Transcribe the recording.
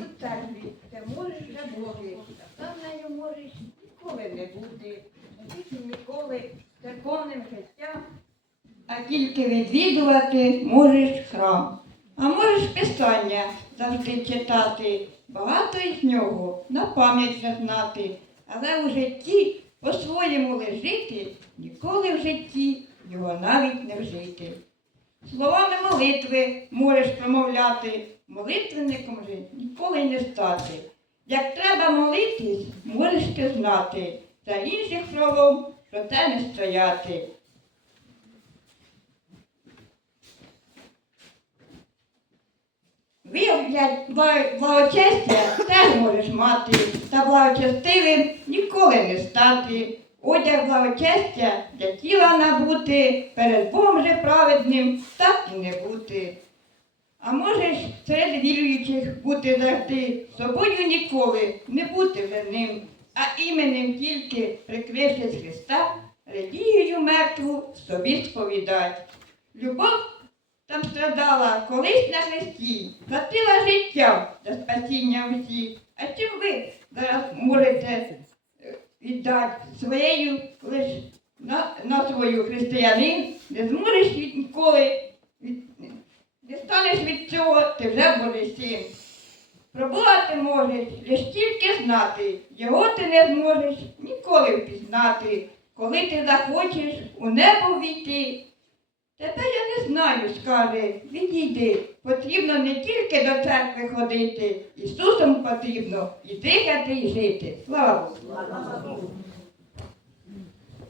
у церкві, це можеш Боже, а там нею можеш ніколи не бути, більше ніколи церковним життям. А тільки відвідувати можеш храм. А можеш писання завжди читати, багато із нього на пам'ять вже знати, але у житті по-своєму лежити, ніколи в житті його навіть не вжити. Словами молитви можеш промовляти, молитвенником же ніколи не стати. Як треба молитись, можеш ти знати, за інших словом про те не стояти. Виявлять благочестя теж можеш мати, та благочестивим ніколи не стати. Одяг благочестя для тіла набути, перед Богом же праведним так і не бути. А можеш серед віруючих бути завжди, собою ніколи не бути вже ним, а іменем тільки прикривши з Христа, релігію мертву собі сповідать. Любов там страдала колись на хресті, платила життя за спасіння усіх. А чим ви зараз можете е, своєю лиш на, на свою християнин, не зможеш від ніколи, не станеш від цього, ти вже будеш син. Про ти можеш лиш тільки знати, його ти не зможеш ніколи впізнати, коли ти захочеш у небо війти. Тепер я не знаю, скаже, відійди. Потрібно не тільки до церкви ходити, Ісусом потрібно і дихати, і жити. Слава Богу!